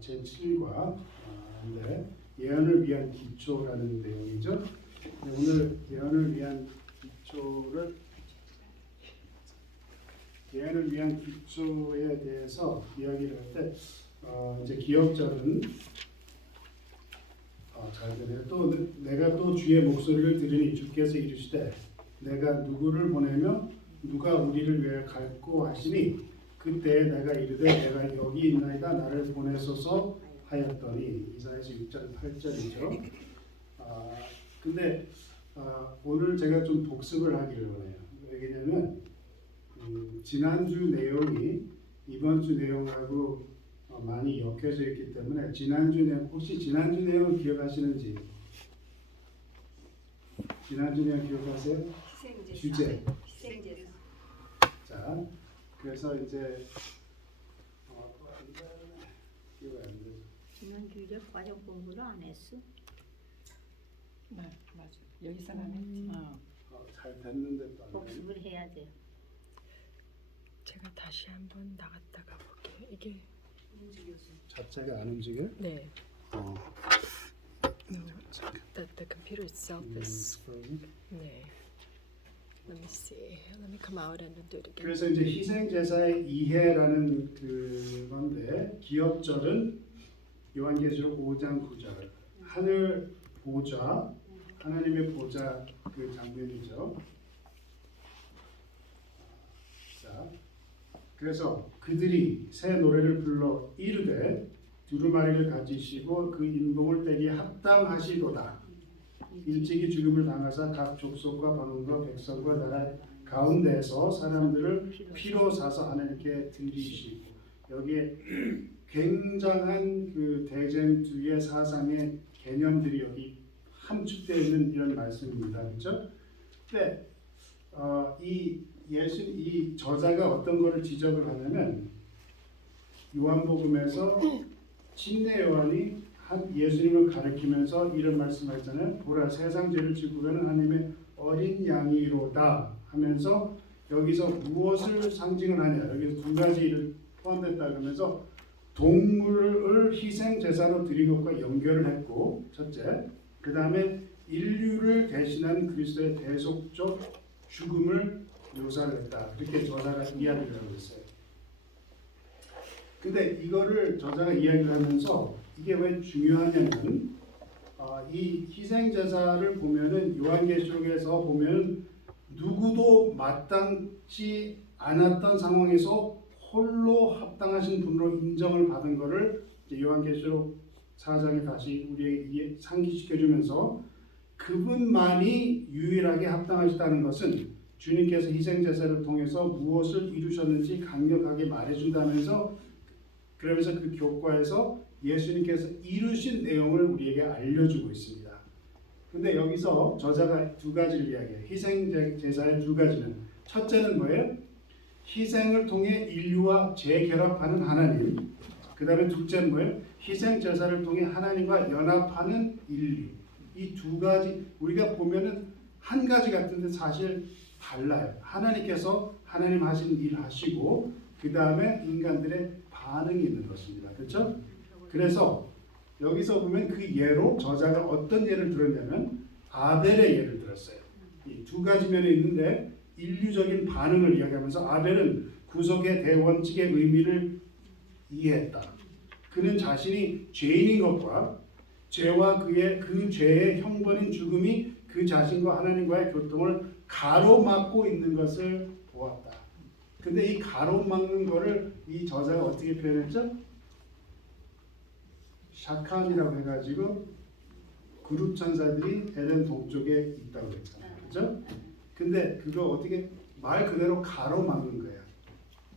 제7과 예언을 위한 기초라는 내용이죠. 오늘 예언을 위한 기초에 대해서 이야기를 할 때 이제 기억절은 잘 되네요. 또 내가 또 주의 목소리를 들으니 주께서 이르시되 내가 누구를 보내며 누가 우리를 위하여 갈고 하시니 그때 내가 이르되 내가 여기 있나이다 나를 보내소서 하였더니 이사야서 6절 8절이죠. 근데 오늘 제가 좀 복습을 하기를 원해요. 왜냐면 지난주 내용이 이번 주 내용하고 많이 엮여져 있기 때문에 지난주 내용 혹시 지난주 내용 기억하시는지? 지난주 내용 기억하세요? 주제. 자, 그래서 이제 기억 안 나죠. 지난주에 과정 공부를 안 했어? 네, 맞아. 여기서 안 했지. 잘 됐는데 또 안 복습을 해야 돼. 제가 다시 한번 나갔다가 볼게요. 이게 자체가 안 움직여? 네. The computer itself is. 네. Let me see. Let me come out and do it again. 그래서 이제 희생 제사의 이해라는 그건데 기억절은 요한계시록 5장 9절 하늘 보좌 하나님의 보좌 그 장면이죠. 자, 그래서 그들이 새 노래를 불러 이르되 두루마리를 가지시고 그 인봉을 떼기에 합당하시도다. 일찍이 죽음을 당하사 각 족속과 방언과 백성과 나라 가운데서 사람들을 피로 사서 하나님께 드리시고 여기에 굉장한 그 대쟁 뒤의 사상의 개념들이 여기 함축되어 있는 이런 말씀입니다. 그렇죠? 근데 이 저자가 어떤 거를 지적을 하냐면 요한복음에서 침례 요한이 예수님을 가리키면서 이런 말씀하잖아요. 보라 세상 죄를 지고 가는 하나님의 어린 양이로다 하면서 여기서 무엇을 상징을 하냐. 여기서 두 가지를 포함됐다 그러면서 동물을 희생 제사로 드린 것과 연결을 했고 첫째. 그 다음에 인류를 대신한 그리스도의 대속적 죽음을 묘사를 했다. 그렇게 저자가 이야기를 하고 있어요. 근데 이거를 저자가 이야기를 하면서 이게 왜 중요하냐면 이 희생 제사를 보면은 요한계시록에서 보면 누구도 마땅치 않았던 상황에서 홀로 합당하신 분으로 인정을 받은 것을 요한계시록 4장에 다시 우리에게 상기시켜주면서 그분만이 유일하게 합당하시다는 것은 주님께서 희생 제사를 통해서 무엇을 이루셨는지 강력하게 말해준다면서 그러면서 그 교과에서 예수님께서 이루신 내용을 우리에게 알려주고 있습니다. 근데 여기서 저자가 두 가지를 이야기해요. 희생 제사의 두 가지는 첫째는 뭐예요? 희생을 통해 인류와 재결합하는 하나님. 그 다음에 둘째는 뭐예요? 희생 제사를 통해 하나님과 연합하는 인류. 이 두 가지 우리가 보면은 한 가지 같은데 사실 달라요. 하나님께서 하나님 하신 일 하시고 그 다음에 인간들의 반응이 있는 것입니다. 그렇죠? 그래서 여기서 보면 그 예로 저자가 어떤 예를 들었냐면 아벨의 예를 들었어요. 이 두 가지 면이 있는데 인류적인 반응을 이야기하면서 아벨은 구속의 대원칙의 의미를 이해했다. 그는 자신이 죄인인 것과 죄와 그 죄의 형벌인 죽음이 그 자신과 하나님과의 교통을 가로막고 있는 것을 보았다. 근데 이 가로막는 거를 이 저자가 어떻게 표현했죠? 샤칸이라고 해가지고 그룹 천사들이 에덴 동쪽에 있다고 했잖아요. 그죠? 근데 그거 어떻게 말 그대로 가로막는 거야.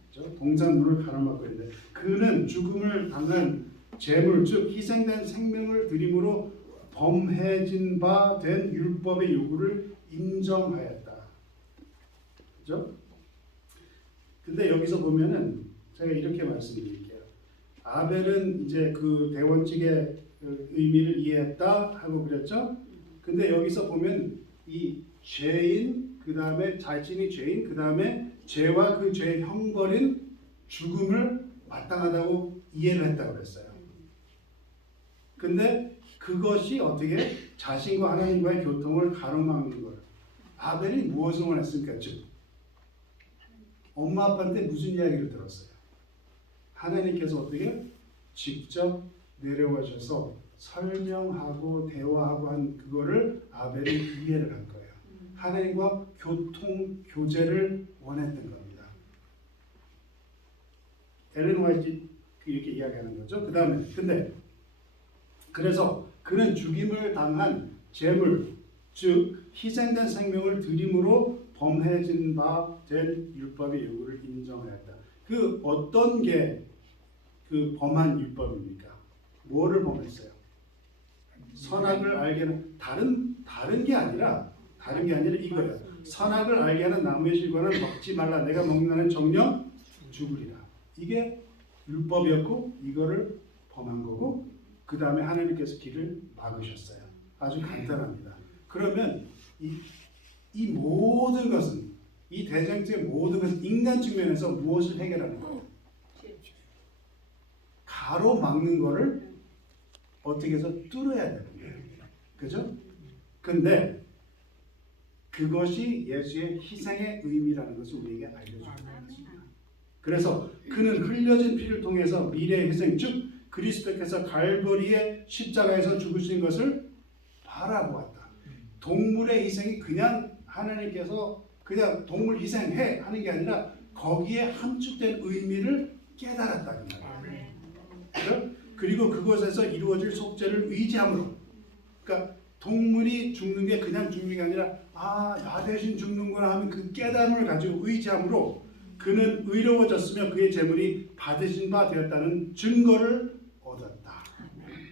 그죠? 동산문을 가로막고 있는데 그는 죽음을 당한 제물 즉 희생된 생명을 드림으로 범해진 바 된 율법의 요구를 인정하였다. 그죠? 근데 여기서 보면은 제가 이렇게 말씀드릴게요. 아벨은 이제 그 대원칙의 의미를 이해했다 하고 그랬죠. 근데 여기서 보면 이 죄인 그 다음에 자신이 죄인 그 다음에 죄와 그 죄의 형벌인 죽음을 마땅하다고 이해를 했다고 그랬어요. 근데 그것이 어떻게 자신과 하나님과의 교통을 가로막는 거예요. 아벨이 무엇을 원했습니까? 즉 엄마 아빠한테 무슨 이야기를 들었어요? 하나님께서 어떻게 직접 내려가셔서 설명하고 대화하고 한 그거를 아벨이 이해를 한 거예요. 하나님과 교제를 원했던 겁니다. 엘렌 화이트 이렇게 이야기하는 거죠. 그 다음에 근데 그래서 그는 죽임을 당한 제물 즉 희생된 생명을 드림으로 범해진 바 된 율법의 요구를 인정하였다. 그 어떤 게 그 범한 율법입니까? 뭐를 범했어요? 선악을 알게 하는 다른 게 아니라 이거예요. 선악을 알게 하는 나무의 실과는 먹지 말라. 내가 먹는 정령 죽으리라. 이게 율법이었고 이거를 범한 거고 그 다음에 하나님께서 길을 막으셨어요. 아주 간단합니다. 그러면 이 모든 것은 이 대장의 모든 것은 인간 측면에서 무엇을 해결하는 거예요? 가로막는 거를 어떻게 해서 뚫어야 되는 거예요. 그죠? 근데 그것이 예수의 희생의 의미라는 것을 우리에게 알려주는 것입니다. 그래서 그는 흘려진 피를 통해서 미래의 희생, 즉 그리스도께서 갈보리의 십자가에서 죽으신 것을 바라보았다. 동물의 희생이 그냥 하나님께서 그냥 동물 희생해 하는 게 아니라 거기에 함축된 의미를 깨달았다 그 말이에요. 그리고 그것에서 이루어질 속죄를 의지함으로, 그러니까 동물이 죽는 게 그냥 죽는 게 아니라 나 대신 죽는구나 하는 그 깨달음을 가지고 의지함으로 그는 의로워졌으며 그의 재물이 받으신 바 되었다는 증거를 얻었다.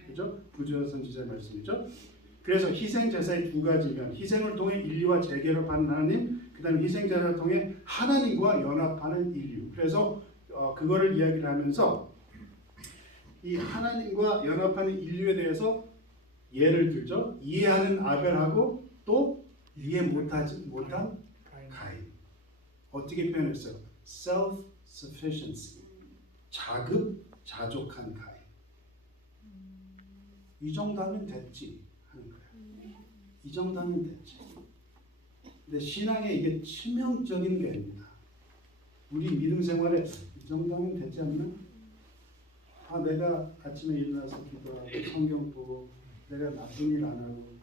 그죠? 구주여 선지자의 말씀이죠. 그래서 희생 제사의 두 가지면 희생을 통해 인류와 재결합하는 하나님, 그다음에 희생 제사를 통해 하나님과 연합하는 인류. 그래서 그거를 이야기를 하면서 이 하나님과 연합하는 인류에 대해서 예를 들죠. 이해하는 아벨하고 또 이해 못한 가인. 어떻게 표현했어요? self-sufficiency. 자급자족한 가인. 이 정도 하면 됐지 하는 거예요. 이 정도 하면 됐지. 근데 신앙에 이게 치명적인 괴입니다. 우리 믿음 생활에 이 정도 하면 되지 않나? 내가 아침에 일어나서 기도하고 성경 보고 내가 나쁜 일 안 하고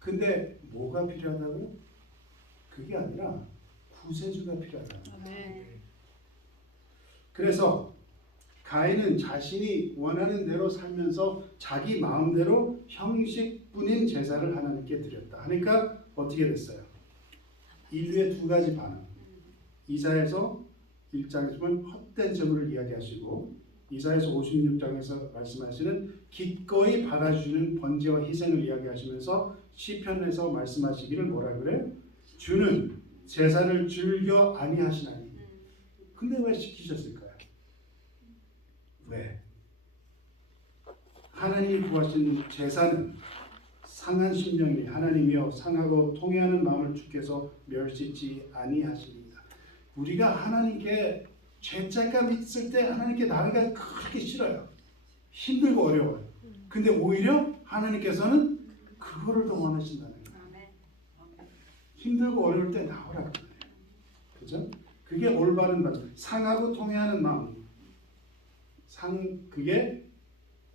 근데 뭐가 필요하다고요? 그게 아니라 구세주가 필요하다. 그래서 가인은 자신이 원하는 대로 살면서 자기 마음대로 형식뿐인 제사를 하나님께 드렸다. 그러니까 어떻게 됐어요? 인류의 두 가지 반응. 이사야서 1장에서 보면 헛된 제물을 이야기하시고 이사야서 56장에서 말씀하시는 기꺼이 받아주시는 번제와 희생을 이야기하시면서 시편에서 말씀하시기를 뭐라 그래요? 주는 제사를 즐겨 아니하시나니. 근데 왜 시키셨을까요? 왜? 하나님이 구하신 제사는 상한 심령이 하나님이여 상하고 통회하는 마음을 주께서 멸시치 아니하시리이다. 우리가 하나님께 죄책감 있을 때 하나님께 나가기가 그렇게 싫어요. 힘들고 어려워요. 근데 오히려 하나님께서는 그거를 더 원하신다는 거예요. 힘들고 어려울 때 나오라고 해요. 그죠? 그게 올바른 마음. 상하고 통회하는 마음. 그게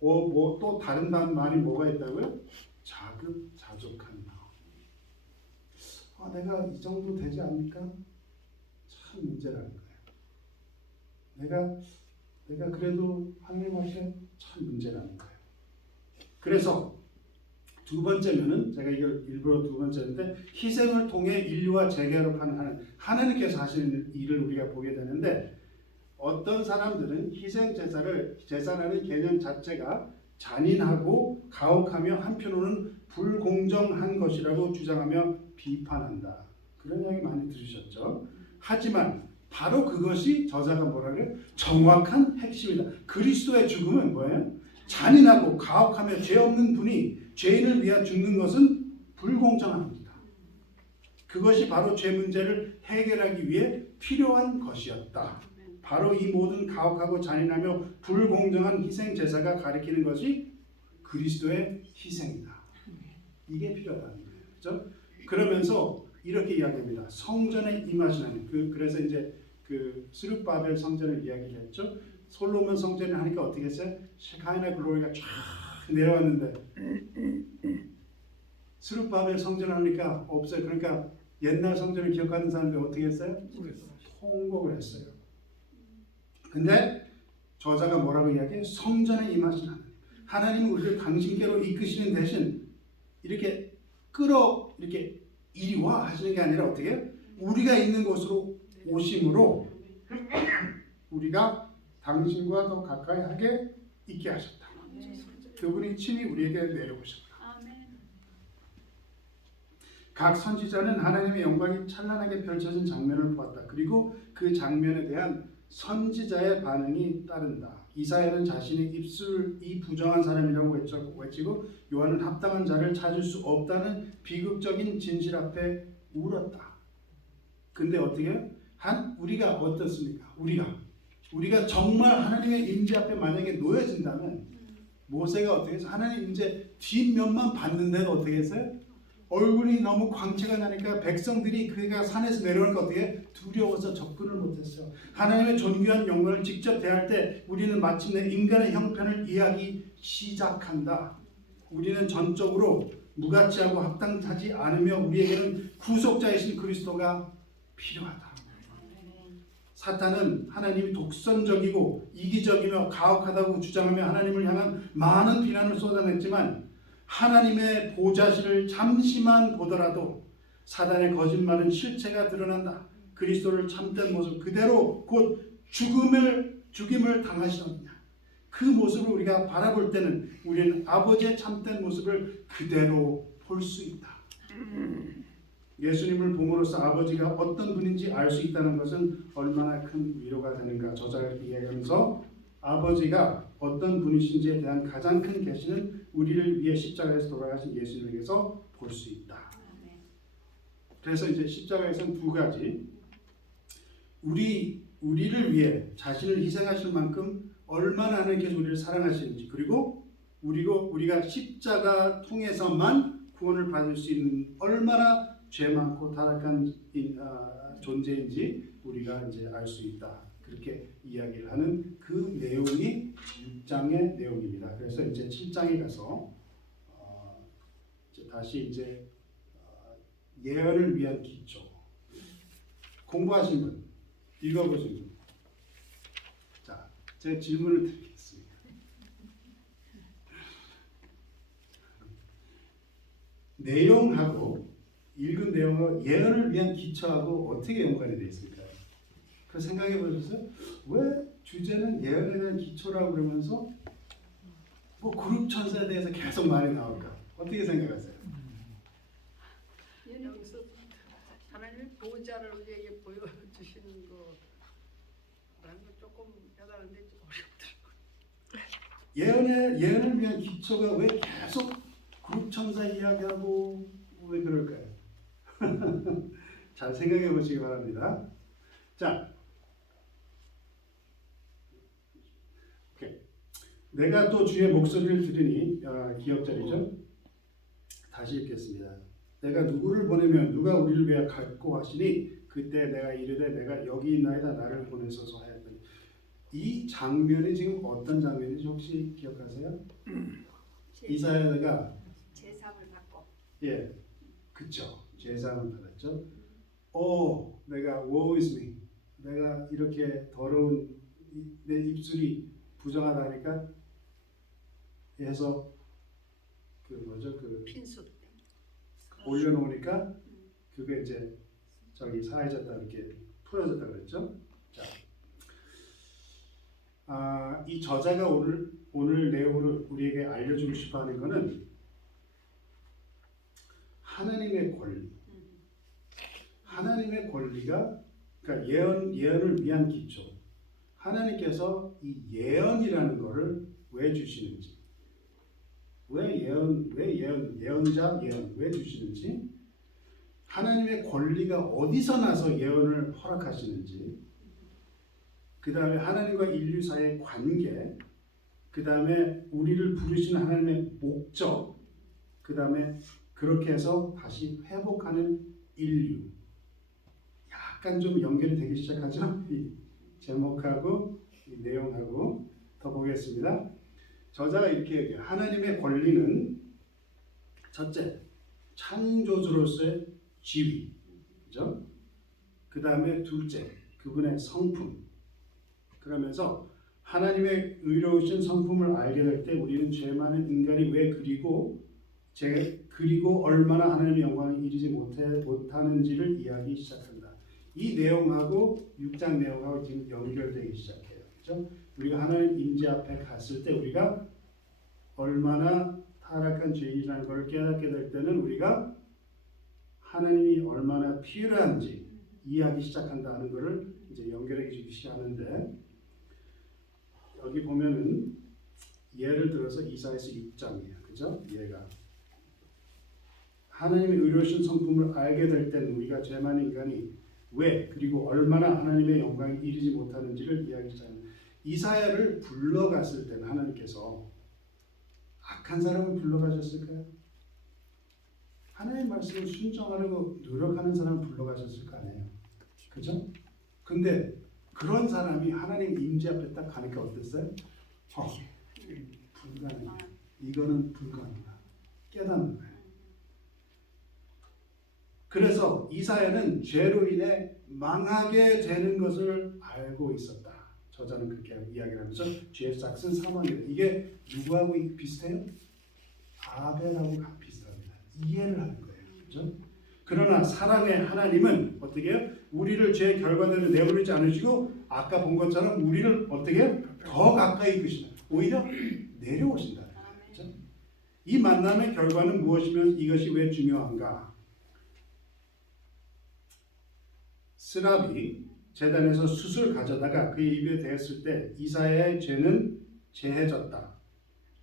또 다른 말이 뭐가 있다고요? 자급자족한 마음. 내가 이 정도 되지 않을까? 참 문제라는 거예요. 내가 그래도 하나님 앞에 참 문제라는 거예요. 그래서 두 번째면은 제가 이걸 일부러 두 번째인데 희생을 통해 인류와 재결합하는 하나님께서 하시는 일을 우리가 보게 되는데 어떤 사람들은 희생 제사라는 개념 자체가 잔인하고 가혹하며 한편으로는 불공정한 것이라고 주장하며 비판한다. 그런 이야기 많이 들으셨죠? 하지만 바로 그것이 저자가 뭐라 그래요? 정확한 핵심이다. 그리스도의 죽음은 뭐예요? 잔인하고 가혹하며 죄 없는 분이 죄인을 위하여 죽는 것은 불공정합니다. 그것이 바로 죄 문제를 해결하기 위해 필요한 것이었다. 바로 이 모든 가혹하고 잔인하며 불공정한 희생 제사가 가리키는 것이 그리스도의 희생이다. 이게 필요하다는 거예요. 그렇죠? 그러면서 이렇게 이야기합니다. 성전에 임하시는 그래서 이제 그 스룹바벨 성전을 이야기를 했죠. 솔로몬 성전을 하니까 어떻게 했어요? 셰카이나 글로리가 쫙 내려왔는데 스룹바벨 성전을 하니까 없어요. 그러니까 옛날 성전을 기억하는 사람들이 어떻게 했어요? 통곡을 했어요. 근데 저자가 뭐라고 이야기해요? 성전에 임하시는 하나님은 우리를 당신께로 이끄시는 대신 이렇게 이렇게 이리 와 하시는 게 아니라 어떻게 해요? 우리가 있는 곳으로 오심으로 우리가 당신과 더 가까이 하게 있게 하셨다. 그분이 친히 우리에게 내려오셨다. 각 선지자는 하나님의 영광이 찬란하게 펼쳐진 장면을 보았다. 그리고 그 장면에 대한 선지자의 반응이 따른다. 이사야는 자신의 입술이 부정한 사람이라고 외치고 요한은 합당한 자를 찾을 수 없다는 비극적인 진실 앞에 울었다. 근데 어떻게 해요? 우리가 어떻습니까? 우리가 정말 하나님의 임재 앞에 만약에 놓여진다면 모세가 어떻게 해서 하나님 임재 뒷면만 봤는데도 어떻게 했어요? 얼굴이 너무 광채가 나니까 백성들이 그가 산에서 내려오니까 어떻게 두려워서 접근을 못했어요. 하나님의 존귀한 영광을 직접 대할 때 우리는 마침내 인간의 형편을 이해하기 시작한다. 우리는 전적으로 무가치하고 합당하지 않으며 우리에게는 구속자이신 그리스도가 필요하다. 사탄은 하나님이 독선적이고 이기적이며 가혹하다고 주장하며 하나님을 향한 많은 비난을 쏟아냈지만 하나님의 보좌실을 잠시만 보더라도 사단의 거짓말은 실체가 드러난다. 그리스도를 참된 모습 그대로 곧 죽임을 당하시느냐. 그 모습을 우리가 바라볼 때는 우리는 아버지의 참된 모습을 그대로 볼 수 있다. 예수님을 봄으로써 아버지가 어떤 분인지 알 수 있다는 것은 얼마나 큰 위로가 되는가. 저자가 이렇게 이야기하면서 아버지가 어떤 분이신지에 대한 가장 큰 계시는 우리를 위해 십자가에서 돌아가신 예수님에게서 볼 수 있다. 그래서 이제 십자가에서는 두 가지, 우리를 위해 자신을 희생하실 만큼 얼마나 하나님께서 우리를 사랑하시는지, 그리고 우리가 십자가 통해서만 구원을 받을 수 있는 얼마나 죄 많고 타락한 존재인지 우리가 이제 알 수 있다. 그렇게 이야기를 하는 그 내용이 6장의 내용입니다. 그래서 이제 7장에 가서 다시 이제 예언을 위한 기초 공부하신 분 읽어보신 분. 자, 제 질문을 드리겠습니다. 내용하고 읽은 내용하고 예언을 위한 기초하고 어떻게 연관이 되어 있습니까? 그 생각해 보셨어요? 왜 주제는 예언에 대한 기초라고 그러면서 뭐 그룹 천사에 대해서 계속 말이 나올까? 어떻게 생각하세요? 여기서 하나님의 보좌를 우리에게 보여주시는 거라는 건 조금 대단한데 좀 어렵더라고요. 예언을 위한 기초가 왜 계속 그룹 천사 이야기하고 왜 그럴까요? 잘 생각해 보시기 바랍니다. 자, 내가 또 주의 목소리를 들으니 기억자리죠. 다시 읽겠습니다. 내가 누구를 보내면 누가 우리를 위하여 갈고 하시니 그때 내가 이르되 내가 여기 있나이다 나를 보내소서 하였더니 이 장면이 지금 어떤 장면인지 혹시 기억하세요? 이사야가 제사를 받고 그쵸. 제사를 받았죠. 내가 woe is me. 내가 이렇게 더러운 내 입술이 부정하다니까 해서 핀수 올려놓으니까 그게 이제 저기 사해졌다 이렇게 풀어졌다 그랬죠. 자, 이 저자가 오늘 내용으로 우리에게 알려주고 싶어하는 것은 하나님의 권리가 그러니까 예언을 위한 기초. 하나님께서 이 예언이라는 것을 왜 주시는지, 예언자 예언 왜 주시는지, 하나님의 권리가 어디서 나서 예언을 허락하시는지, 그 다음에 하나님과 인류 사이의 관계, 그 다음에 우리를 부르신 하나님의 목적, 그 다음에 그렇게 해서 다시 회복하는 인류. 약간 좀 연결이 되기 시작하죠? 이 제목하고 이 내용하고. 더 보겠습니다. 저자가 이렇게 얘기해요. 하나님의 권리는 첫째, 창조주로서의 지위, 그죠? 그 다음에 둘째, 그분의 성품. 그러면서 하나님의 의로우신 성품을 알게 될 때 우리는 죄 많은 인간이 왜 그리고 얼마나 하나님의 영광에 이르지 못하는지를 이야기 시작한다. 이 내용하고 6장 내용하고 지금 연결되기 시작해요. 그렇죠? 우리가 하나님 임재 앞에 갔을 때 우리가 얼마나 타락한 죄인이라는 걸 깨닫게 될 때는 우리가 하나님이 얼마나 필요한지 이해하기 시작한다는 것을 이제 연결해 주기 시작하는데, 여기 보면은 예를 들어서 이사야서 6장이에요. 그죠? 얘가 하나님의 의로우신 성품을 알게 될 때는 우리가 죄 많은 인간이 왜 그리고 얼마나 하나님의 영광에 이르지 못하는지를 이야기 시작합니다. 이사야를 불러갔을 때는 하나님께서 악한 사람을 불러가셨을까요? 하나님의 말씀을 순종하려고 노력하는 사람을 불러가셨을 거 아니에요. 그죠? 근데 그런 사람이 하나님 임재 앞에 딱 가니까 어땠어요? 불가능해. 이거는 불가능하다. 깨닫는 거예요. 그래서 이사야는 죄로 인해 망하게 되는 것을 알고 있었다. 저자는 그렇게 이야기를 하면서 죄의 싹은 사망이다. 이게 누구하고 비슷해요? 아벨하고 비슷합니다. 이해를 하는 거예요. 그렇죠? 그러나 사랑의 하나님은 어떻게 해요? 우리를 죄의 결과대로 내버리지 않으시고 아까 본 것처럼 우리를 어떻게 해요? 더 가까이 이끄신다. 오히려 내려오신다. 그렇죠? 이 만남의 결과는 무엇이면 이것이 왜 중요한가? 스랍이 제단에서 숯을 가져다가 그의 입에 대었을 때 이사야의 죄는 제해졌다.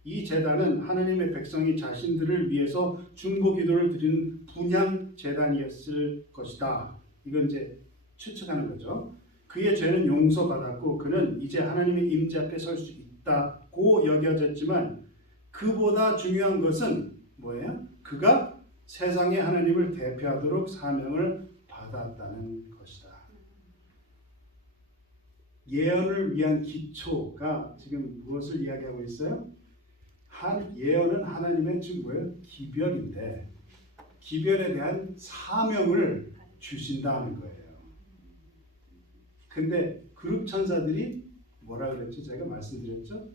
이 제단은 하나님의 백성이 자신들을 위해서 중보 기도를 드리는 분향 제단이었을 것이다. 이건 이제 추측하는 거죠. 그의 죄는 용서받았고 그는 이제 하나님의 임재 앞에 설 수 있다고 여겨졌지만 그보다 중요한 것은 뭐예요? 그가 세상의 하나님을 대표하도록 사명을 받았다는 것이다. 예언을 위한 기초가 지금 무엇을 이야기하고 있어요? 예언은 하나님의 지금 뭐예요? 기별인데 기별에 대한 사명을 주신다는 거예요. 근데 그룹 천사들이 뭐라 그랬죠? 제가 말씀드렸죠?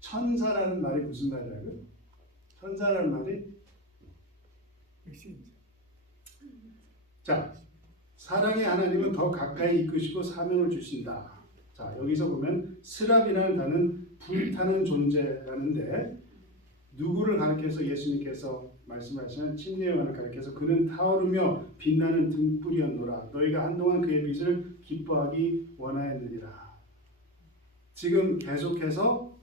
천사라는 말이 무슨 말이라고요? 천사라는 말이 자, 사랑의 하나님은 더 가까이 이끄시고 사명을 주신다. 자, 여기서 보면 스랍이라는 단어는 불타는 존재라는데 누구를 가리켜서 예수님께서 말씀하시는 침례요한을 가리켜서 그는 타오르며 빛나는 등불이었노라. 너희가 한동안 그의 빛을 기뻐하기 원하였느니라. 지금 계속해서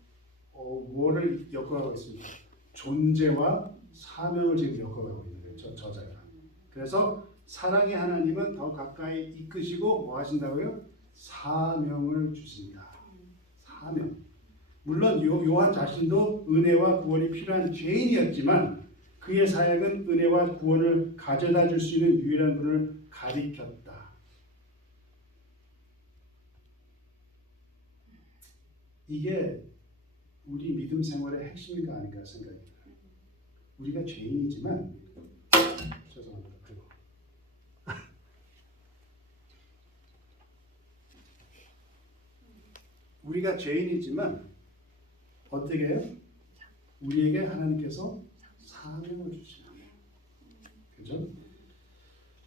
뭐를 엮어가고 있습니다. 존재와 사명을 지금 엮어가고 있는 거예요. 저자가. 그래서 사랑의 하나님은 더 가까이 이끄시고 뭐 하신다고요? 사명을 주신다. 사명. 물론 요한 자신도 은혜와 구원이 필요한 죄인이었지만 그의 사역은 은혜와 구원을 가져다 줄 수 있는 유일한 분을 가리켰다. 이게 우리 믿음 생활의 핵심인가 아닌가 생각이 들어요. 우리가 죄인이지만 죄송합니다. 그리고 우리가 죄인이지만 어떻게 해요? 우리에게 하나님께서 사명을 주시는 거예요. 그죠?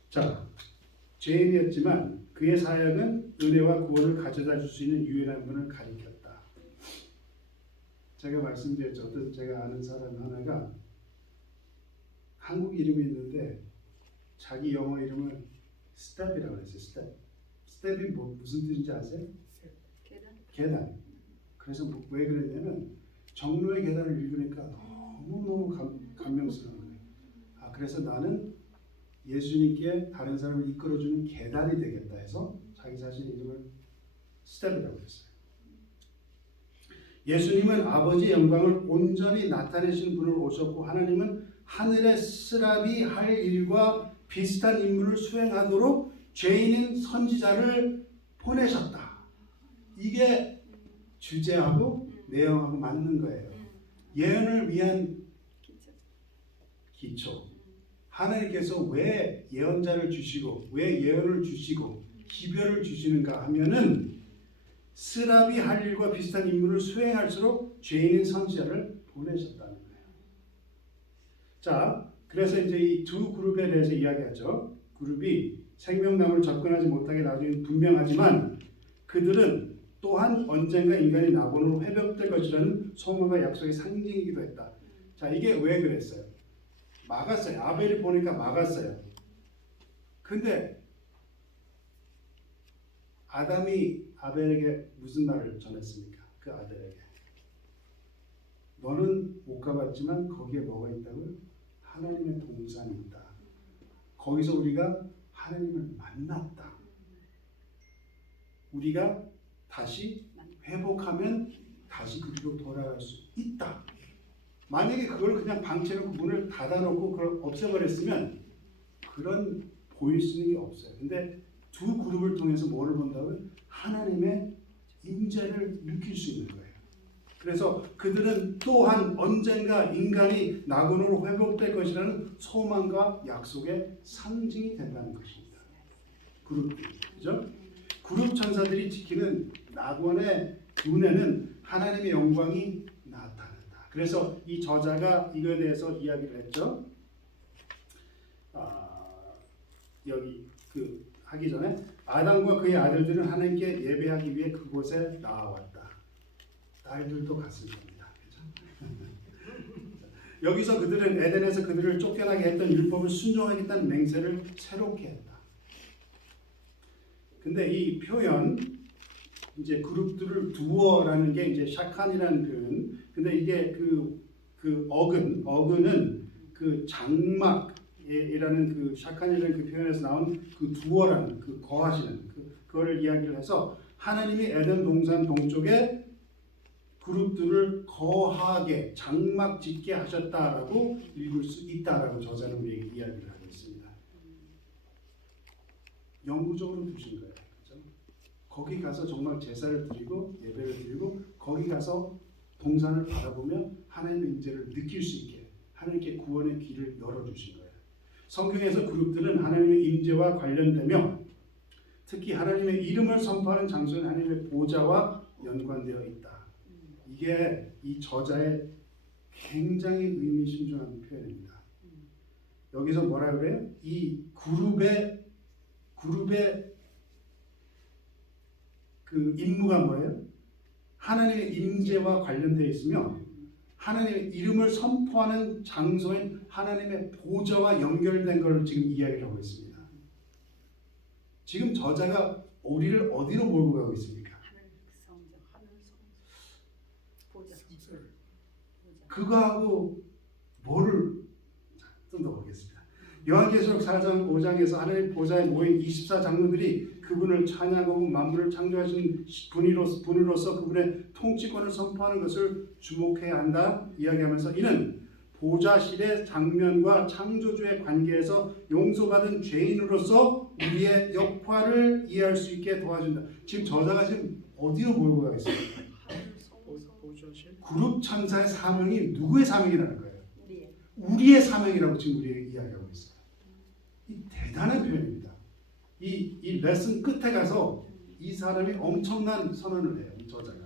자, 죄인이었지만 그의 사역은 은혜와 구원을 가져다 줄 수 있는 유일한 분을 가리켰다. 제가 말씀드렸죠. 어떤 제가 아는 사람 하나가 한국 이름이 있는데 자기 영어 이름을 스텝이라고 했어요. 스텝이 무슨 뜻인지 아세요? 계단. 그래서 왜 그랬냐면 정로의 계단을 읽으니까 너무너무 감명스러운 거예요. 그래서 나는 예수님께 다른 사람을 이끌어주는 계단이 되겠다 해서 자기 자신의 이름을 스텝이라고 했어요. 예수님은 아버지 영광을 온전히 나타내시는 분으로 오셨고 하나님은 하늘의 스랍이 할 일과 비슷한 임무를 수행하도록 죄인인 선지자를 보내셨다. 이게 주제하고 내용하고 맞는 거예요. 예언을 위한 기초. 하나님께서 왜 예언자를 주시고 왜 예언을 주시고 기별을 주시는가 하면은 스랍이 할 일과 비슷한 임무를 수행할수록 죄인인 선지자를 보내셨다는 거예요. 자, 그래서 이제 이 두 그룹에 대해서 이야기하죠. 그룹이 생명나무를 접근하지 못하게 나중에 분명하지만 그들은 또한 언젠가 인간이 낙원으로 회복될 것이라는 소망과 약속의 상징이기도 했다. 자, 이게 왜 그랬어요? 막았어요. 아벨이 보니까 막았어요. 근데 아담이 아벨에게 무슨 말을 전했습니까? 그 아들에게. 너는 못 가봤지만 거기에 뭐가 있다고요? 하나님의 동산이 있다. 거기서 우리가 하나님을 만났다. 우리가 다시 회복하면 다시 그리로 돌아갈 수 있다. 만약에 그걸 그냥 방치해놓고 문을 닫아놓고 그걸 없애버렸으면 그런 보일 수 있는 게 없어요. 근데 두 그룹을 통해서 뭐를 본다고요? 하나님의 임재를 느낄 수 있는 거예요. 그래서 그들은 또한 언젠가 인간이 낙원으로 회복될 것이라는 소망과 약속의 상징이 된다는 것입니다. 그룹들이, 그죠? 그룹 천사들이 지키는 낙원의 눈에는 하나님의 영광이 나타난다. 그래서 이 저자가 이거에 대해서 이야기를 했죠. 여기 하기 전에 아담과 그의 아들들은 하나님께 예배하기 위해 그곳에 나아왔다. 딸들도 갔을 겁니다. 여기서 그들은 에덴에서 그들을 쫓겨나게 했던 율법을 순종하겠다는 맹세를 새롭게 했다. 근데 이 표현 이제 그룹들을 두어라는 게 이제 샤칸이라는 표현. 근데 이게 그 어근은 그 장막이라는 그 샤칸이라는 그 표현에서 나온 그 두어라는 그 거하시는 그거를 이야기를 해서 하나님이 에덴 동산 동쪽에 그룹들을 거하게 장막 짓게 하셨다라고 읽을 수 있다라고 저자는 우리에게 이야기를 하고 있습니다. 영구적으로 두신 거예요. 그렇죠? 거기 가서 정말 제사를 드리고 예배를 드리고 거기 가서 동산을 바라보며 하나님의 임재를 느낄 수 있게 하나님께 구원의 길을 열어주신 거예요. 성경에서 그룹들은 하나님의 임재와 관련되며 특히 하나님의 이름을 선포하는 장소는 하나님의 보좌와 연관되어 있다. 이게 이 저자의 굉장히 의미심장한 표현입니다. 여기서 뭐라 그래요? 이 그룹의 그 임무가 뭐예요? 하나님의 임재와 관련되어 있으며 하나님의 이름을 선포하는 장소인 하나님의 보좌와 연결된 걸 지금 이야기를 하고 있습니다. 지금 저자가 우리를 어디로 몰고 가고 있습니까? 그거하고 뭐를 좀 더 보겠습니다. 요한계시록 4장 5장에서 하나님 보좌에 모인 24장로들이 그분을 찬양하고 만물을 창조하신 분으로서 그분의 통치권을 선포하는 것을 주목해야 한다 이야기하면서 이는 보좌실의 장면과 창조주의 관계에서 용서받은 죄인으로서 우리의 역할을 이해할 수 있게 도와준다. 지금 저자가 지금 어디로 몰고 가겠습니까? 그룹 천사의 사명이 누구의 사명이라는 거예요? 우리의 사명이라고 지금 우리에게 이야기하고 있어요. 이 대단한 표현입니다. 이 레슨 끝에 가서 이 사람이 엄청난 선언을 해요. 이 저자가.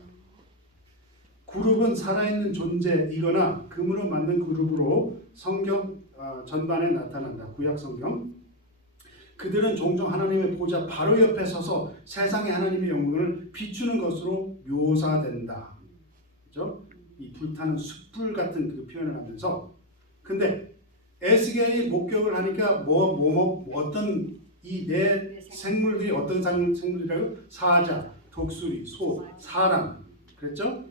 그룹은 살아있는 존재이거나 금으로 만든 그룹으로 성경 전반에 나타난다. 구약 성경. 그들은 종종 하나님의 보좌 바로 옆에 서서 세상의 하나님의 영광을 비추는 것으로 묘사된다. 그렇죠? 이 불타는 숯불 같은 그 표현을 하면서 근데 에스겔이 목격을 하니까 어떤 이 네 생물들이 어떤 생물이라고? 사자, 독수리, 소, 사람 그랬죠?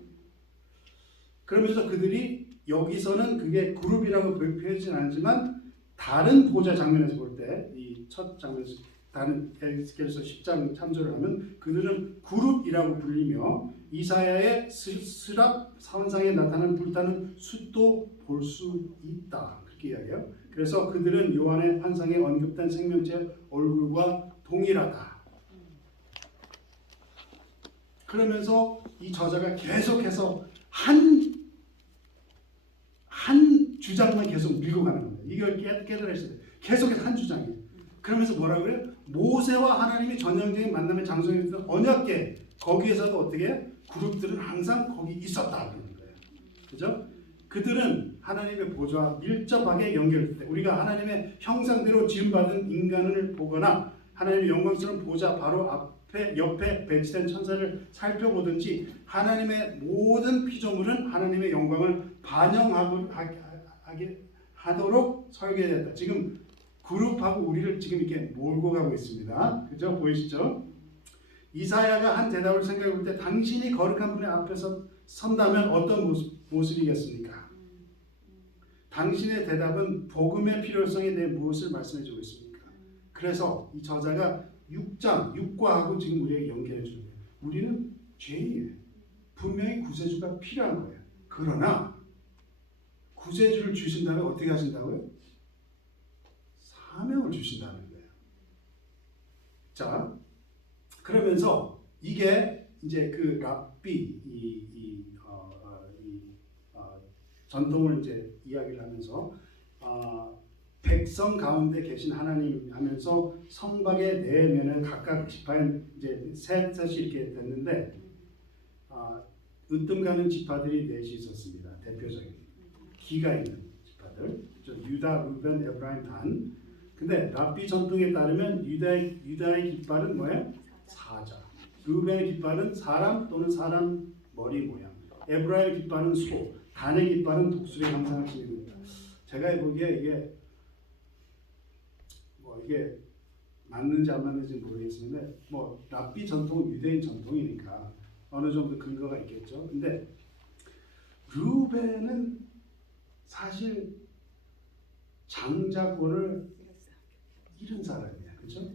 그러면서 그들이 여기서는 그게 그룹이라고 표현하진 않지만 다른 보좌 장면에서 볼 때 이 첫 장면에서 다른 에스겔서 10장 참조를 하면 그들은 그룹이라고 불리며 이사야의 스랍 산상에 나타난 불타는 숯도 볼 수 있다. 그렇게 이야기해요. 그래서 그들은 요한의 환상에 언급된 생명체 얼굴과 동일하다. 그러면서 이 저자가 계속해서 한 주장만 계속 밀고 가는 겁니다. 이걸 깨달아야 돼. 계속해서 한 주장이에요. 그러면서 뭐라고 그래요? 모세와 하나님이 전형적인 만남의 장소에 있던 언약궤 거기에서도 어떻게 해요? 그룹들은 항상 거기 있었다 그러는 거예요. 그죠? 그들은 하나님의 보좌와 밀접하게 연결될 때 우리가 하나님의 형상대로 지음받은 인간을 보거나 하나님의 영광스러운 보좌 바로 옆에 배치된 천사를 살펴보든지 하나님의 모든 피조물은 하나님의 영광을 반영하도록 설계됐다. 지금 그룹하고 우리를 지금 이렇게 몰고 가고 있습니다. 그죠? 보이시죠? 이사야가 한 대답을 생각해 볼 때 당신이 거룩한 분의 앞에서 선다면 어떤 모습이겠습니까? 당신의 대답은 복음의 필요성에 대해 무엇을 말씀해 주고 있습니까? 그래서 이 저자가 6과하고 지금 우리에게 연결해 주는 거예요. 우리는 죄인이에요. 분명히 구세주가 필요한 거예요. 그러나 구세주를 주신다면 어떻게 하신다고요? 사명을 주신다는 거예요. 자, 그러면서 이게 이제 그 랍비 전통을 이제 이야기를 하면서 백성 가운데 계신 하나님 하면서 성박의 내면에 각각 지파에 이제 셋이 이렇게 됐는데 으뜸 가는 지파들이 넷이 있었습니다. 대표적인 기가 있는 지파들, 유다, 루벤, 에브라임, 단. 근데 랍비 전통에 따르면 유다의 깃발은 뭐예요? 사자. 루벤의 깃발은 사람 또는 사람 머리 모양. 에브라임의 깃발은 소. 단의 깃발은 독수리 형상을 지닙니다. 제가 보기에 이게 맞는지 안 맞는지 모르겠는데 랍비 전통은 유대인 전통이니까 어느 정도 근거가 있겠죠. 근데 루벤은 사실 장자권을 잃은 사람이야. 그렇죠?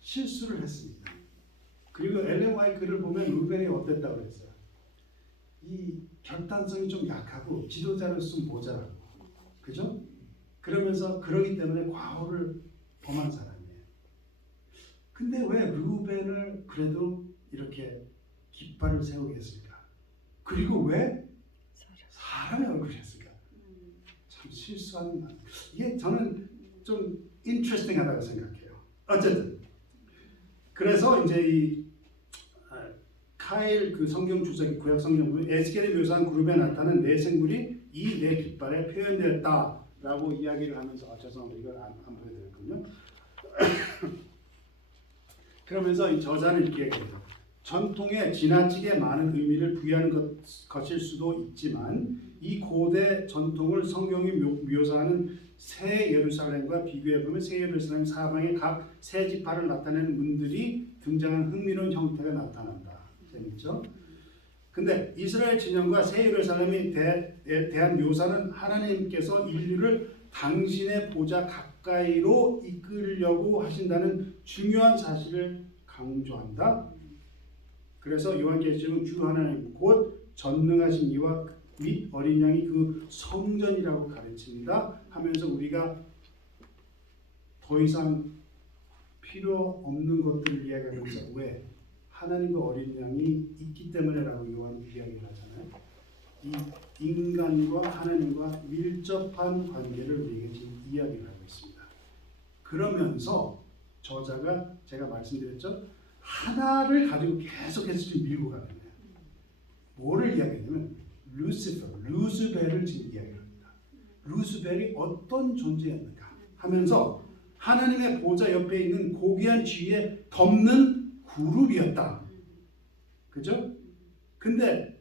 실수를 했습니다. 그리고 엘렌 화이트를 보면 루벤이 어땠다고 그랬어요? 이 결단성이 좀 약하고 지도자로서 모자라고. 그죠? 그러면서 그러기 때문에 과오를 범한 사람이에요. 근데 왜 루벤을 그래도 이렇게 깃발을 세우게 했을까? 그리고 왜 사람의 얼굴이 했을까? 참 실수하는 말. 이게 저는 좀 인트레스팅하다고 생각해요. 어쨌든 그래서 이제 이 카일 그 성경 주석이 구약 성경 보면 에스겔에 묘사한 그룹에 나타난 네 생물이 이 네 깃발에 표현되었다라고 이야기를 하면서 죄송합니다. 이걸 안 보여드렸군요. 그러면서 이 저자는 이렇게 얘기해요. 전통에 지나치게 많은 의미를 부여하는 것일 수도 있지만 이 고대 전통을 성경이 묘사하는 새 예루살렘과 비교해보면 새 예루살렘 사방에 각 새 지파를 나타내는 문들이 등장한 흥미로운 형태가 나타난다. 재밌죠? 근데 이스라엘 진영과 새 예루살렘에 대한 묘사는 하나님께서 인류를 당신의 보좌 가까이로 이끌려고 하신다는 중요한 사실을 강조한다. 그래서 요한계시록은 주 하나님 곧 전능하신 이와 및 어린 양이 그 성전이라고 가르칩니다 하면서 우리가 더 이상 필요 없는 것들을 이야기하면서 왜 하나님과 어린 양이 있기 때문에라고 요한이 이야기를 하잖아요. 이 인간과 하나님과 밀접한 관계를 우리에게 지금 이야기를 하고 있습니다. 그러면서 저자가 제가 말씀드렸죠. 하나를 가지고 계속해서 지금 밀고 가는 거예요. 뭐를 이야기하냐면 루스벨을 지금 이야기합니다. 루스벨이 어떤 존재였는가 하면서 하나님의 보좌 옆에 있는 고귀한 지위에 덮는 그룹이었다. 그죠? 근데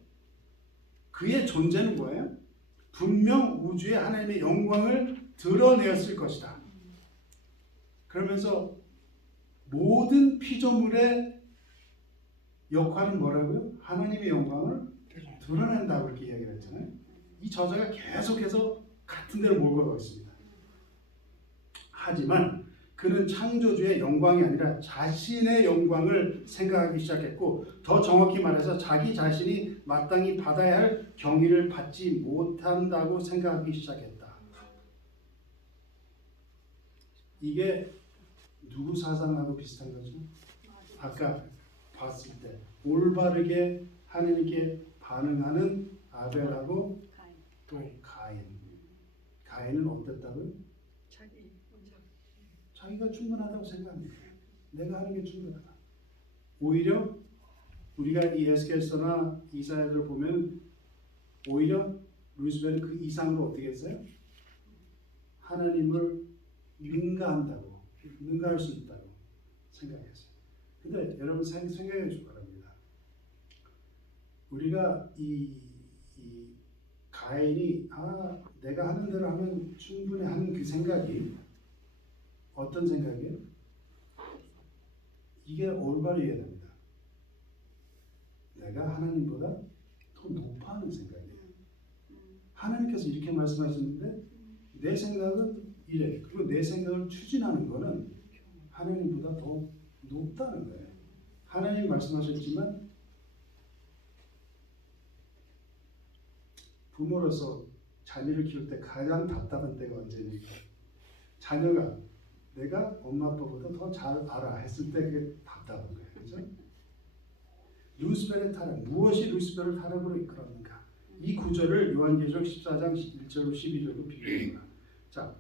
그의 존재는 뭐예요? 분명 우주에 하나님의 영광을 드러내었을 것이다. 그러면서 모든 피조물의 역할은 뭐라고요? 하나님의 영광을 드러낸다고 이렇게 이야기를 했잖아요. 이 저자가 계속해서 같은 데로 몰고 가고 있습니다. 하지만 그는 창조주의 영광이 아니라 자신의 영광을 생각하기 시작했고 더 정확히 말해서 자기 자신이 마땅히 받아야 할 경의를 받지 못한다고 생각하기 시작했다. 이게 누구 사상하고 비슷한 거죠? 아까 봤을 때 올바르게 하나님께 반응하는 아벨하고 또 가인. 가인은 어땠다고요? 자기가 충분하다고 생각합니다. 내가 하는 게 충분하다. 오히려 우리가 이 에스겔서나 이사야를 보면 오히려 루시벨은 그 이상으로 어떻게 했어요? 하나님을 능가할 수 있다고 생각했어요. 근데 여러분 생각해 주시기 바랍니다. 우리가 이 가인이 내가 하는 대로 하면 충분히 하는 그 생각이 어떤 생각이에요? 이게 올바르게 됩니다. 내가 하나님보다 더 높아 하는 생각이에요. 하나님께서 이렇게 말씀하셨는데 내 생각은 이래. 그리고 내 생각을 추진하는 거는 하나님보다 더 높다는 거예요. 하나님 말씀하셨지만 부모로서 자녀를 키울 때 가장 답답한 때가 언제입니까? 자녀가 내가 엄마 아빠보다 더 잘 알아 했을 때 그게 답답한 거예요. 그렇죠? 루스벨의 타락, 무엇이 루스벨을 타락으로 이끌었는가? 이 구절을 요한계시록 14장 1절로 12절로 비교합니다. 자,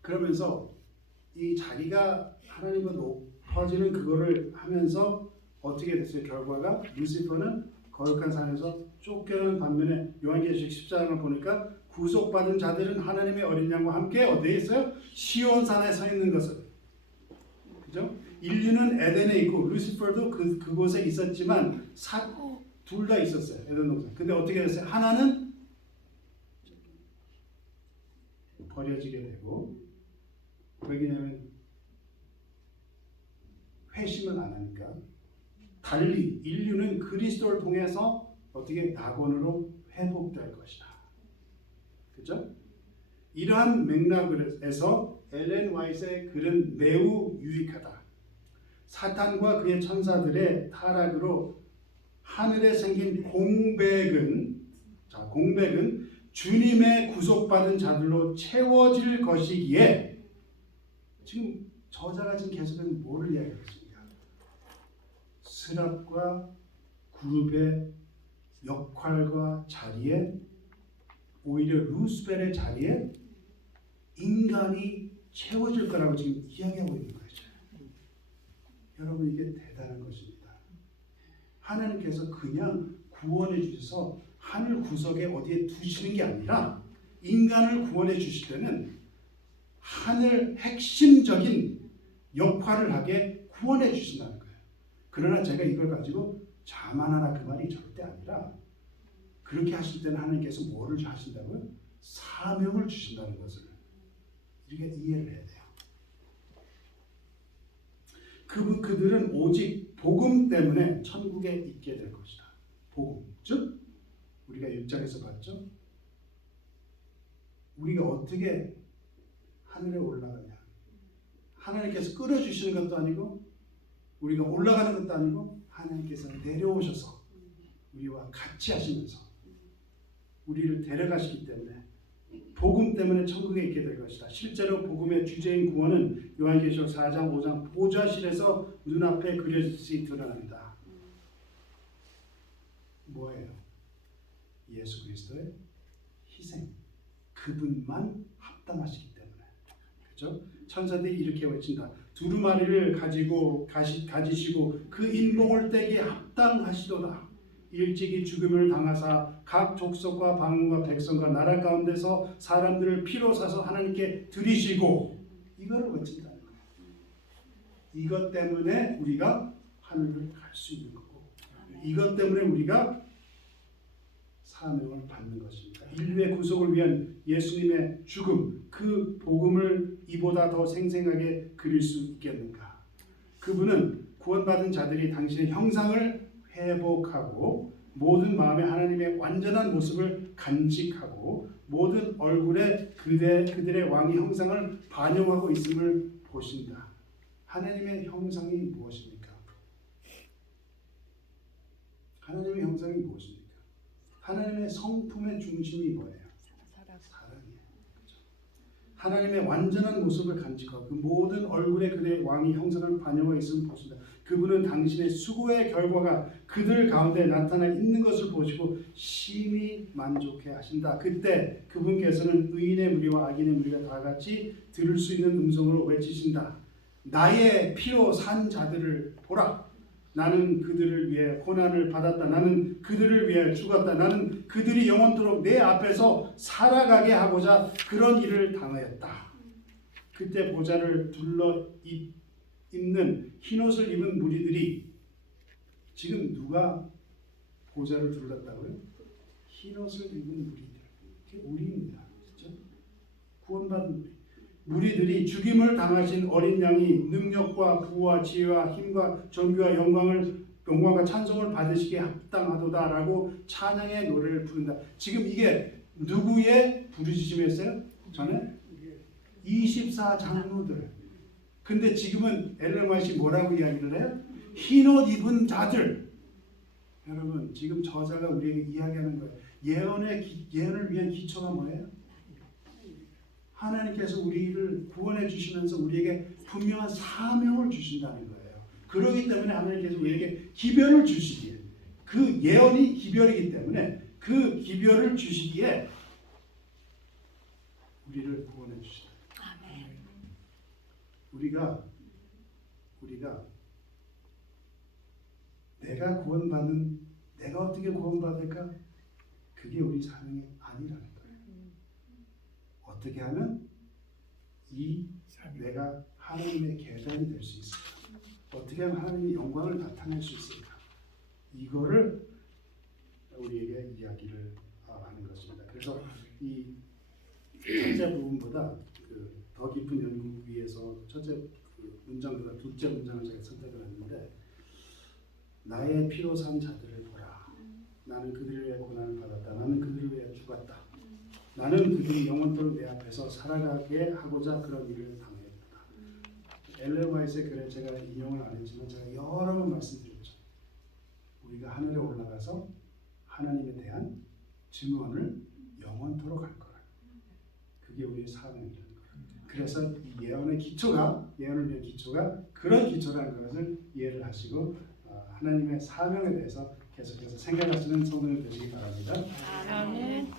그러면서 이 자기가 하나님과 높아지는 그거를 하면서 어떻게 됐어요? 결과가 루시퍼는 거룩한 산에서 쫓겨난 반면에 요한계시록 14장을 보니까 구속받은 자들은 하나님의 어린 양과 함께 어디에 있어요? 시온산에 서 있는 것을. 그죠? 인류는 에덴에 있고 루시퍼도 그곳에 있었지만 둘 다 있었어요. 에덴 동산. 근데 어떻게 됐어요? 하나는 버려지게 되고 왜냐하면 회심을 안 하니까. 달리 인류는 그리스도를 통해서 어떻게 낙원으로 회복될 것이다. 그죠? 이러한 맥락에서 엘렌 화이트의 글은 매우 유익하다. 사탄과 그의 천사들의 타락으로 하늘에 생긴 공백은 주님의 구속받은 자들로 채워질 것이기에 지금 저자가 지금 계속해서 뭐를 이야기하겠습니까? 스랍과 그룹의 역할과 자리에 오히려 루스벨의 자리에 인간이 채워질 거라고 지금 이야기하고 있는 거죠. 여러분 이게 대단한 것입니다. 하나님께서 그냥 구원해 주셔서 하늘 구석에 어디에 두시는 게 아니라 인간을 구원해 주실 때는 하늘 핵심적인 역할을 하게 구원해 주신다는 거예요. 그러나 제가 이걸 가지고 자만하라 그 말이 절대 아니라 그렇게 하실 때는 하나님께서 뭐를 하신다고요? 사명을 주신다는 것을 우리가 이해를 해야 돼요. 그들은 오직 복음 때문에 천국에 있게 될 것이다. 복음, 즉 우리가 1장에서 봤죠? 우리가 어떻게 하늘에 올라가냐? 하나님께서 끌어주시는 것도 아니고 우리가 올라가는 것도 아니고 하나님께서 내려오셔서 우리와 같이 하시면서 우리를 데려가시기 때문에 복음 때문에 천국에 있게 될 것이다. 실제로 복음의 주제인 구원은 요한계시록 4장 5장 보좌실에서 눈앞에 그려지듯이 드러납니다. 뭐예요? 예수 그리스도의 희생. 그분만 합당하시기 때문에. 그렇죠? 천사들이 이렇게 외친다. 두루마리를 가지시고 그 인봉을 떼기에 합당하시도다. 일찍이 죽음을 당하사 각 족속과 방언과 백성과 나라 가운데서 사람들을 피로 사서 하나님께 드리시고 이거를 외친다는 거예요. 이것 때문에 우리가 하늘을 갈 수 있는 거고 이것 때문에 우리가 사명을 받는 것입니다. 인류의 구속을 위한 예수님의 죽음, 그 복음을 이보다 더 생생하게 그릴 수 있겠는가? 그분은 구원받은 자들이 당신의 형상을 회복하고 모든 마음에 하나님의 완전한 모습을 간직하고 모든 얼굴에 그들의 왕의 형상을 반영하고 있음을 보신다. 하나님의 형상이 무엇입니까? 하나님의 형상이 무엇입니까? 하나님의 성품의 중심이 뭐예요? 사랑이에요. 그렇죠? 하나님의 완전한 모습을 간직하고 그 모든 얼굴에 그의 왕의 형상을 반영하고 있음을 보신다. 그분은 당신의 수고의 결과가 그들 가운데 나타나 있는 것을 보시고 심히 만족해 하신다. 그때 그분께서는 의인의 무리와 악인의 무리가 다 같이 들을 수 있는 음성으로 외치신다. 나의 피로 산 자들을 보라. 나는 그들을 위해 고난을 받았다. 나는 그들을 위해 죽었다. 나는 그들이 영원토록 내 앞에서 살아가게 하고자 그런 일을 당하였다. 그때 보좌를 둘러 입는 흰옷을 입은 무리들이 지금 누가 보좌를 둘렀다고요? 흰옷을 입은 무리들. 그게 우리입니다. 그렇죠? 구원받은 무리들이 죽임을 당하신 어린 양이 능력과 부와 지혜와 힘과 존귀와 영광과 찬송을 받으시기에 합당하도다라고 찬양의 노래를 부른다. 지금 이게 누구의 부르짖음이었어요? 전에 24장로들. 근데 지금은 엘렌 화이트이 뭐라고 이야기를 해요? 흰옷 입은 자들. 여러분 지금 저자가 우리에게 이야기하는 거예요. 예언을 위한 기초가 뭐예요? 하나님께서 우리를 구원해 주시면서 우리에게 분명한 사명을 주신다는 거예요. 그렇기 때문에 하나님께서 우리에게 기별을 주시기에 그 예언이 기별이기 때문에 그 기별을 주시기에 우리를 구원해 주시다. 우리가 내가 어떻게 구원받을까? 그게 우리 사명이 아니라는 거예요. 어떻게 하면 내가 하나님의 계단이 될 수 있을까? 어떻게 하면 하나님의 영광을 나타낼 수 있을까? 이거를 우리에게 이야기를 하는 것입니다. 그래서 이 첫째 부분보다 더 깊은 연구 위해서 첫째 문장보다 둘째 문장을 제가 선택을 했는데 나의 피로 산 자들을 보라. 나는 그들을 위해 고난을 받았다. 나는 그들을 위해 죽었다. 나는 그들이 영원토록 내 앞에서 살아가게 하고자 그런 일을 당했다. 엘렌 화이트의 글에 제가 인용을 안 했지만 제가 여러 번 말씀드렸죠. 우리가 하늘에 올라가서 하나님에 대한 증언을 영원토록 할 거라. 그게 우리의 사명이라는 거예요. 그래서 이 예언을 위한 기초가 그런 기초라는 것을 이해를 하시고 하나님의 사명에 대해서 계속해서 생각하시는 성도들 되시기 바랍니다. 아멘.